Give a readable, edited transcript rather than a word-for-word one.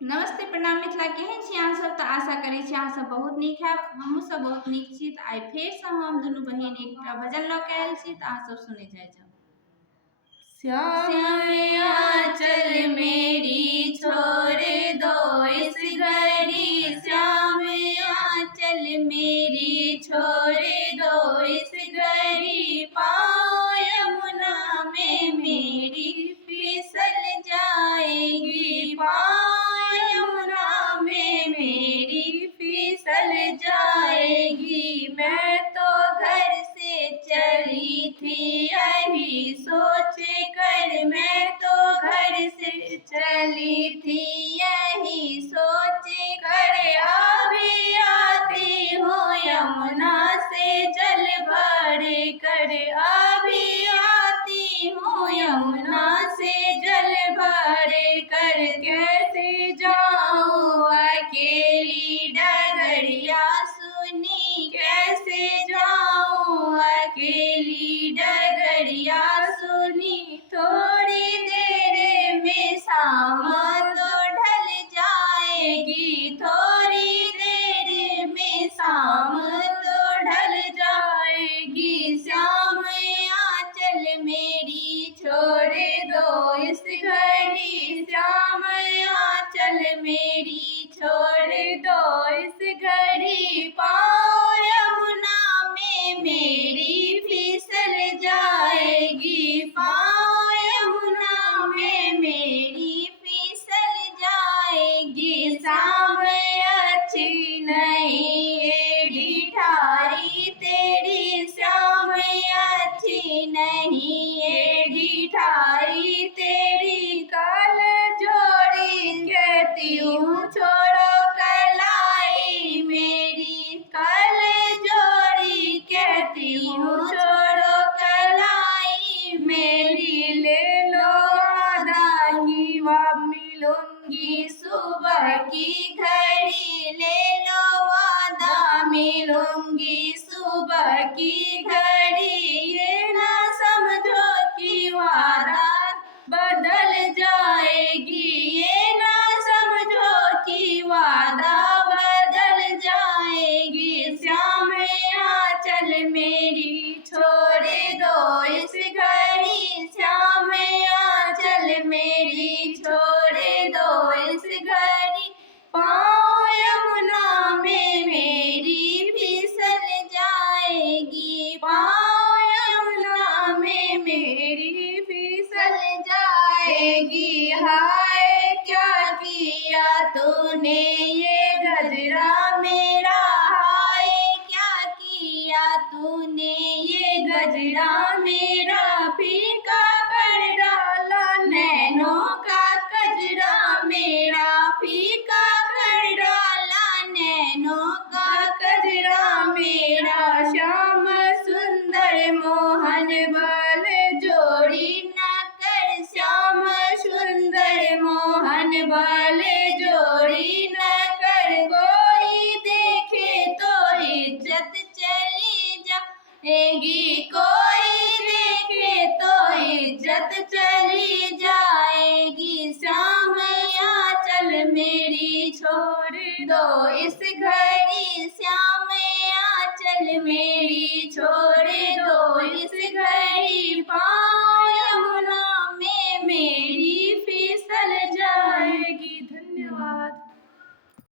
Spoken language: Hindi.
नमस्ते प्रणाम मिथिला, केहन छी अहाँ सब। तऽ आशा करै छी अहाँ सब बहुत नीक हैब। हमहूँ सब बहुत नीक छी। तऽ आइ फेरसँ हम दुनू बहिन एकटा भजन लऽ के आयल छी, तऽ अहाँ सब सुनै जाइ जाउ। श्याम आंचल मेरी छोड़ दो इस घड़ी, श्याम आंचल मेरी छोड़ दो इस घड़ी, पाँव यमुना में मेरी फिसल जाएगी, पाँव यमुना में मेरी फिसल जाएगी। मैं तो घर से चली थी यही सोच कर, मैं तो घर से चली थी यही सोच कर, अभी आती हूँ यमुना से जल भर कर, अभी आती हूँ यमुना से जल भर कर। कैसे जाऊँ अकेली डगरिया सुनी, कैसे जाऊँ अकेली डगरिया सुनी, थोड़ी देर में शाम तो ढल जाएगी, थोड़ी देर में शाम तो ढल जाएगी। श्याम आंचल मेरी छोड़ दो इस घड़ी, श्याम आंचल मेरी छोड़ दो इस घड़ी, पाँव यमुना में मेरी फिसल जाएगी, पाँव यमुना में मेरी फिसल जाएगी। शाम अच्छी नहीं ये ढिठाई तेरी, श्याम अच्छी नहीं ये ढिठाई तेरी, काल जोड़ी कहती हूँ छोड़ो कलाई मेरी, काल जोड़ी कहती हूँ छोड़ो कलाई मेरी। ले लो वादा की मिलूंगी सुबह की घड़ी, ले लो वादा मिलूंगी सुबह की घड़ी, ये ना समझो कि वादा बदल जाएगी, ये ना समझो कि वादा बदल जाएगी। श्याम आंचल मेरी छोड़ दो इस घड़ी, श्याम आंचल मेरी छोड़ दो इस घड़ी, पाँव यमुना में मेरी फिसल जाएगी, पाँव यमुना में मेरी फिसल जाएगी। हाय क्या किया तूने ये गजरा मेरा, हाय क्या किया तूने ये गजरा मेरा, फीका कर डाला नैनों का कजरा मेरा, फीका कर डाला नैनों का कजरा मेरा। श्याम सुंदर मोहन बल जोड़ी न कर, श्याम सुंदर मोहन बल जोड़ी न कर, कोई देखे तो इज्जत चली जाएगी, कोई देखे तो इज्जत चली जाएगी। श्याम आंचल मेरी छोड़ दो इस घड़ी, श्याम आंचल मेरी छोड़ दो इस घड़ी, पाँव यमुना में मेरी फिसल जाएगी। धन्यवाद।